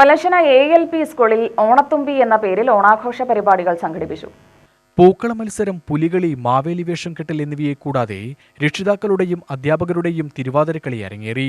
പലശന A L P സ്കൂളിൽ ഓണത്തുമ്പി എന്ന പേരിൽ ഓണാഘോഷ പരിപാടികൾ സംഘടിപ്പിച്ചു. പൂക്കള മത്സരം പുലികളി മാവേലി വേഷം കെട്ടൽ എന്നിവയെ കൂടാതെ രക്ഷിതാക്കളുടെയും അധ്യാപകരുടെയും തിരുവാതിരക്കളി അരങ്ങേറി.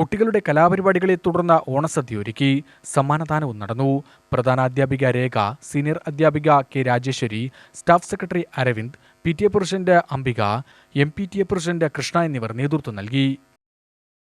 കുട്ടികളുടെ കലാപരിപാടികളെ തുടർന്ന് ഓണസദ്യ ഒരുക്കി. സമ്മാനദാനവും നടന്നു. പ്രധാനാധ്യാപിക രേഖ സീനിയർ അധ്യാപിക K Rajeshwari staff secretary Aravind P T A president Ambika M P T A president Krishna എന്നിവർ നേതൃത്വം നൽകി.